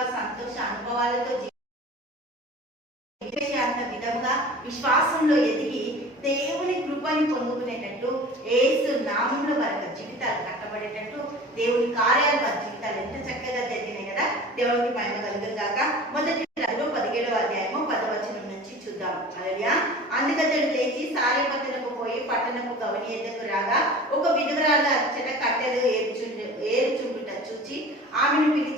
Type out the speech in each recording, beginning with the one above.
సుఖ సంతోష అనుభవాలతో జీవించేంత విధంగా విశ్వాసంలో ఎదిగి దేవుని కృపని పొందుకునేటట్టు ఏసు నామంలో వారి జీవితాలు కట్టబడేటట్టు దేవుని కార్యాలు వారి జీవితాలు ఎంత చక్కగా జరిగినాయి కదా దేవునికి పైన కలుగును కాక మొదటి రాజులు పదిహేడవ అధ్యాయము పదవచనం నుంచి చూద్దాం. అలలియా అందుకతడు లేచి సారే పట్టణకు పోయి పట్టణపు గవని ఎద్దకు రాగా ఒక విధురాల అర్చన కట్టెలు ఏర్చు ఏర్చుండుట చూచి ఆమెను పిలిచి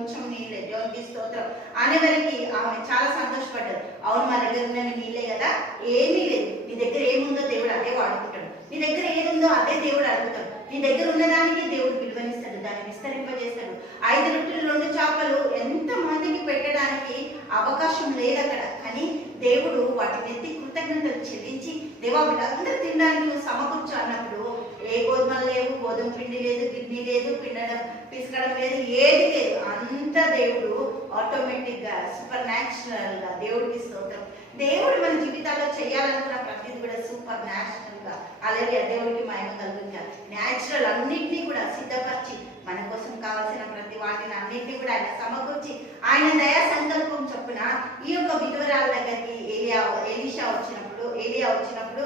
కొంచెం నీళ్ళే దేవునికి స్తోత్రం అనేవరికి ఆమె చాలా సంతోషపడ్డారు. అవును మా దగ్గర ఉన్నవి నీళ్ళే కదా ఏమీ లేదు. నీ దగ్గర ఏముందో దేవుడు అదే వాడుకుంటాడు. నీ దగ్గర ఏముందో అదే దేవుడు అడుగుతాడు. నీ దగ్గర ఉన్నదానికి దేవుడు విలువనిస్తాడు దాన్ని విస్తరింపజేస్తాడు. ఐదు రొట్టెలు రెండు చేపలు ఎంత మందికి పెట్టడానికి అవకాశం లేదు అక్కడ. కానీ దేవుడు వాటిని ఎత్తి కృతజ్ఞతలు చెల్లించి దేవా వీళ్ళందరూ తినడానికి సమకూర్చు అన్నప్పుడు ఏ గోధుమలు లేవు గోధుమ పిండి లేదు కిడ్నీ లేదు పిండడం పిసకడం లేదు ఏది లేదు. అంత దేవుడు ఆటోమేటిక్గా సూపర్ న్యాచురల్గా దేవుడికి స్తోత్రం. దేవుడు మన జీవితాల్లో చేయాలనుకున్న ప్రతిది కూడా సూపర్ న్యాచురల్గా అలాగే దేవుడికి మహిమ కలుగుతుంది. న్యాచురల్ అన్నింటినీ కూడా సిద్ధపరిచి మన కోసం కావాల్సిన ప్రతి వాటిని అన్నింటినీ కూడా ఆయన సమకూర్చి ఆయన దయా సంకల్పం చొప్పున ఈ యొక్క విధవరాల దగ్గరికి ఏలియా ఎలిషా వచ్చినప్పుడు ఏలియా వచ్చినప్పుడు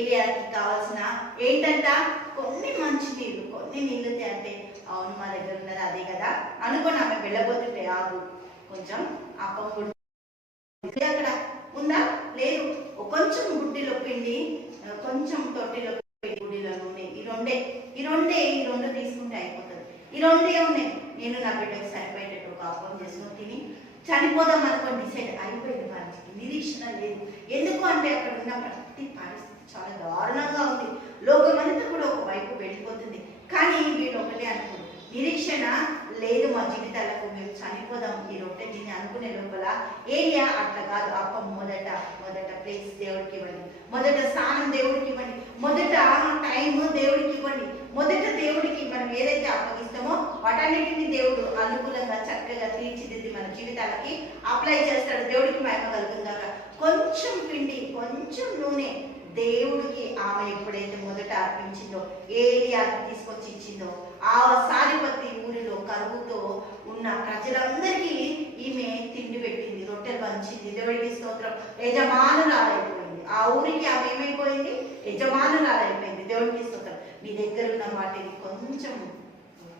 ఏరియాకి కావాల్సిన ఏంటంట? కొన్ని మంచి నీళ్ళు కొన్ని నీళ్ళు అంటే అవును మా దగ్గర ఉన్నది అదే కదా. అనుకోని ఆమె వెళ్ళబోతుంటే ఆగు కొంచెం అప్పం గుడి అక్కడ. ఉందా? లేదు. కొంచెం గుడ్డిలో పిండి కొంచెం తొట్టిలో పిండి గుడిలో నూనె ఈ రెండే ఈ రెండే ఈ రెండు తీసుకుంటే అయిపోతుంది. ఈ రెండే ఉన్నాయి. నేను నా బిడ్డకు సరిపోయేటట్టు ఒక అప్పం చేసుకొని తిని చనిపోదాం అనుకోని డిసైడ్ అయిపోయింది వారికి నిరీక్షణ లేదు. ఎందుకు అంటే అక్కడ ఉన్న ప్రతి పరిస్థితి చాలా దారుణంగా ఉంది. లోకమంతా కూడా ఒక వైపు వెళ్ళిపోతుంది. కానీ వీళ్ళు ఒకటే అనుకోరు నిరీక్షణ లేదు మా జీవితాలకు మేము చనిపోదాం ఈ రొట్టె తిని అనుకునే లోపల ఏరియా అట్లా కాదు. అప్ప మొదట మొదట ప్లేస్ దేవుడికి ఇవ్వండి. మొదట స్థానం దేవుడికి ఇవ్వండి. మొదట టైం దేవుడికి ఇవ్వండి. మొదట దేవుడికి మనం ఏదైతే అప్పగిస్తామో వాటన్నిటిని దేవుడు అనుకూలంగా చక్కగా తీర్చిదిద్ది మన జీవితాలకి అప్లై చేస్తాడు. దేవుడికి మహిమ కలుగుతుందాక. కొంచెం పిండి కొంచెం నూనె దేవుడికి ఆమె ఎప్పుడైతే మొదట అర్పించిందో ఏరియాకి తీసుకొచ్చి ఇచ్చిందో ఆ సారిపత్తి ఊరిలో కరువుతో ఉన్న ప్రజలందరికీ ఈమె తిండి పెట్టింది రొట్టెలు పంచింది. దేవుడికి స్తోత్రం. యజమానురాలైపోయింది. ఆ ఊరికి ఆమె ఏమైపోయింది? యజమానురాలైపోయింది. దేవుడికి స్తోత్రం. మీ దగ్గర ఉన్న వాటిని కొంచెం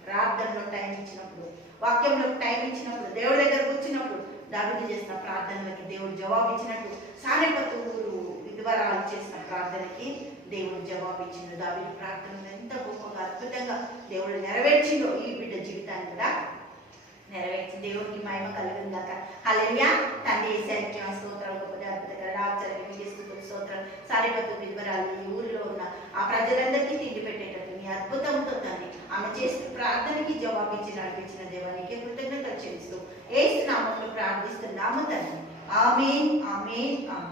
ప్రార్థనలో టైం ఇచ్చినప్పుడు వాక్యంలో టైం ఇచ్చినప్పుడు దేవుడి దగ్గరకు వచ్చినప్పుడు దావిది చేసిన ప్రార్థనలకి దేవుడు జవాబు ఇచ్చినట్టు సారేపత్తు ఊరు విధవరాలు చేసిన ప్రార్థనకి దేవుడు జవాబు ఇచ్చిండు దావిది ప్రార్థనలు ఎంత గొప్పగా అద్భుతంగా దేవుడు నెరవేర్చిందో ఈ బిడ్డ జీవితాన్ని కూడా నెరవేర్చి దేవుడికి మహిమ కలుగుందాక హల్లెలూయా. తండ్రి ఏసైక్యం స్తోత్రం గొప్పగా అద్భుతంగా రాచరికం స్తుతులు స్తోత్రం సారిపత్తు వివరాలు ఈ ఊరిలో ఉన్న ఆ ప్రజలందరికీ తిండి పెట్టేటట్టు మీ అద్భుతంతో తండ్రి ఆమె చేసిన ప్రార్థనకి జవాబిచ్చి నడిపించిన దేవానికి కృతజ్ఞతలు చెల్లిస్తూ ఏసు నామంలో ప్రార్థిస్తున్నాము తండ్రి. ఆమె ఆమె ఆమె